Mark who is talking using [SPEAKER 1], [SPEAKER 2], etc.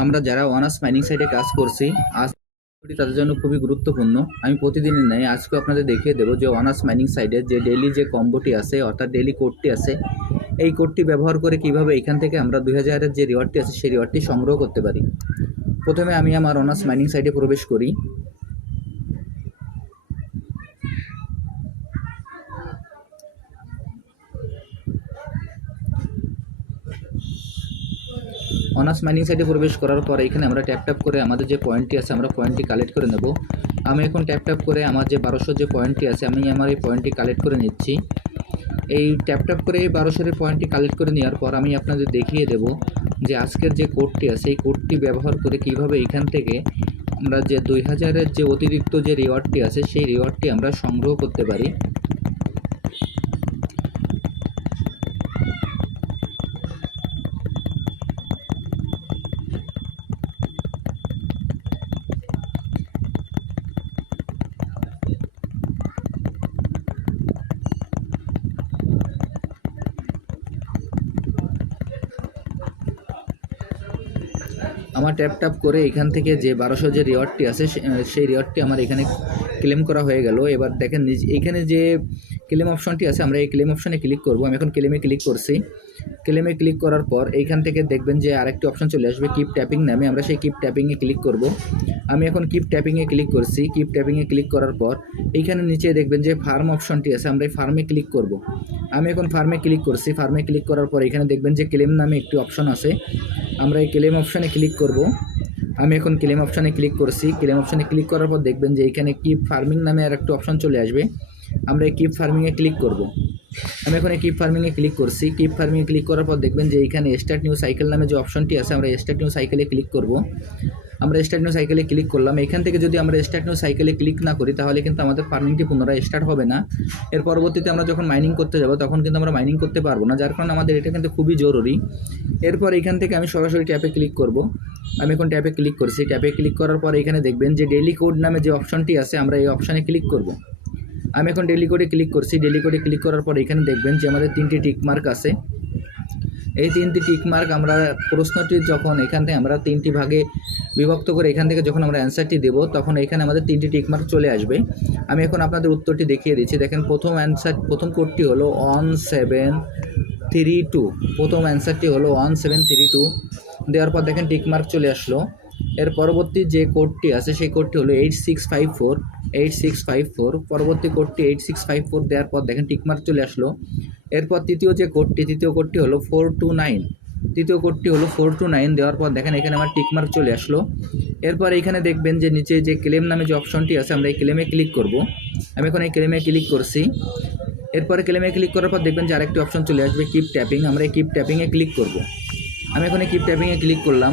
[SPEAKER 1] আমরা যারা honours mining সাইটে কাজ করছি, আজ তাদের জন্য খুবই গুরুত্বপূর্ণ। আমি প্রতিদিনের ন্যায় আজকে আপনাদের দেখিয়ে দেবো যে অনার্স মাইনিং সাইডে যে ডেইলি যে কম্বোটি আছে, অর্থাৎ ডেইলি কোডটি আছে, এই কোডটি ব্যবহার করে কীভাবে এখান থেকে আমরা দুই হাজারের যে রিওয়ার্ডটি আছে, সেই রিওয়ার্ডটি সংগ্রহ করতে পারি। প্রথমে আমি আমার অনার্স মাইনিং সাইটে প্রবেশ করি। অনার্স মাইনিং সাইটে প্রবেশ করার পর এখানে আমরা ট্যাপ ট্যাপ করে আমাদের যে পয়েন্টটি আছে আমরা পয়েন্টটি কালেক্ট করে নেব। আমি এখন ট্যাপ ট্যাপ করে আমার যে বারোশো যে পয়েন্টটি আছে আমি আমার এই পয়েন্টটি কালেক্ট করে নিচ্ছি। এই ট্যাপ ট্যাপ করে এই বারোশোর পয়েন্টটি কালেক্ট করে নেওয়ার পর আমি আপনাদের দেখিয়ে দেব যে আজকের যে কোডটি আছে, এই কোডটি ব্যবহার করে কীভাবে এখান থেকে আমরা যে দুই হাজারের যে অতিরিক্ত যে রিওয়ার্ডটি আছে, সেই রিওয়ার্ডটি আমরা সংগ্রহ করতে পারি। আমার ট্যাপ ট্যাপ করে এখান থেকে যে বারোশো যে রিওয়ার্ডটি আছে সেই রিওয়ার্ডটি আমার এখানে ক্লেম করা হয়ে গেল। এবার দেখেন এখানে যে ক্লেম অপশনটি আছে, আমরা এই ক্লেম অপশনে ক্লিক করব। আমি এখন ক্লেমে ক্লিক করছি। ক্লেমে ক্লিক করার পর এইখান থেকে দেখবেন যে আরেকটি অপশন চলে আসবে কিপ ট্যাপিং নামে। আমরা সেই কিপ ট্যাপিংয়ে ক্লিক করব। আমি এখন কিপ ট্যাপিংয়ে ক্লিক করছি। কিপ ট্যাপিংয়ে ক্লিক করার পর এইখানে নিচে দেখবেন যে ফার্ম অপশনটি আছে, আমরা এই ফার্মে ক্লিক করব। আমি এখন ফার্মে ক্লিক করছি। ফার্মে ক্লিক করার পর এখানে দেখবেন যে ক্লেম নামে একটি অপশন আছে। আমরা এই ক্লেম অপশানে ক্লিক করব। আমি এখন ক্লেম অপশানে ক্লিক করছি। ক্লেম অপশানে ক্লিক করার পর দেখবেন যে এখানে কিপ ফার্মিং নামে আর একটা অপশান চলে আসবে। আমরা এই কিপ ফার্মিংয়ে ক্লিক করব। আমি এখন এই কিপ ফার্মিংয়ে ক্লিক করছি। কিপ ফার্মিংয়ে ক্লিক করার পর দেখবেন যে এখানে স্টার্ট নিউ সাইকেল নামে যে অপশানটি আছে, আমরা স্টার্ট নিউ সাইকেলে ক্লিক করব। আমরা স্টার্ট সাইকেলে ক্লিক করলাম। এখান থেকে যদি আমরা স্টার্ট সাইকেলে ক্লিক না করি, তাহলে কিন্তু আমাদের ফার্মিংটি পুনরায় স্টার্ট হবে না। এর পরবর্তীতে আমরা যখন মাইনিং করতে যাব, তখন কিন্তু আমরা মাইনিং করতে পারব না, যার কারণে আমাদের এটা কিন্তু খুবই জরুরি। এরপর এখান থেকে আমি সরাসরি ট্যাপে ক্লিক করব। আমি এখন ট্যাপে ক্লিক করছি। ট্যাপে ক্লিক করার পর এখানে দেখবেন যে ডেলি কোড নামে যে অপশনটি আছে, আমরা এই অপশানে ক্লিক করব। আমি এখন ডেলি কোডে ক্লিক করছি। ডেলি কোডে ক্লিক করার পর এখানে দেখবেন যে আমাদের তিনটি টিক মার্ক আছে। এই তিনটি টিক মার্ক আমরা প্রশ্নটি যখন এখান থেকে আমরা তিনটি ভাগে বিভক্ত করে এখান থেকে যখন আমরা অ্যান্সারটি দেব, তখন এখানে আমাদের তিনটি টিক মার্ক চলে আসবে। আমি এখন আপনাদের উত্তরটি দেখিয়ে দিচ্ছি। দেখেন, প্রথম অ্যান্সার প্রথম কোডটি হলো ওয়ান সেভেন থ্রি টু প্রথম অ্যান্সারটি হলো ওয়ান সেভেন থ্রি টু দেওয়ার পর দেখেন টিক মার্ক চলে আসলো। এর পরবর্তী যে কোডটি আছে, সেই কোডটি হলো eight six five four eight six five four পরবর্তী কোডটি এইট সিক্স ফাইভ ফোর দেওয়ার পর দেখেন টিকমার্ক চলে আসলো। এরপর তৃতীয় যে কোডটি তৃতীয় কোডটি হলো ফোর টু নাইন তৃতীয় কোডটি হলো ফোর টু নাইন দেওয়ার পর দেখেন এখানে আমার টিকমার্ক চলে আসলো। এরপর এখানে দেখবেন যে নিচে যে ক্লেম নামে যে অপশনটি আছে, আমরা এই ক্লেমে ক্লিক করব। আমি এখন এই ক্লেমে ক্লিক করছি। এরপরে ক্লেমে ক্লিক করার পর দেখবেন যে আরেকটি অপশন চলে আসবে কিপ ট্যাপিং আমরা এই কিপ ট্যাপিংয়ে ক্লিক করব। আমি এখন এই কিপ ট্যাপিংয়ে ক্লিক করলাম।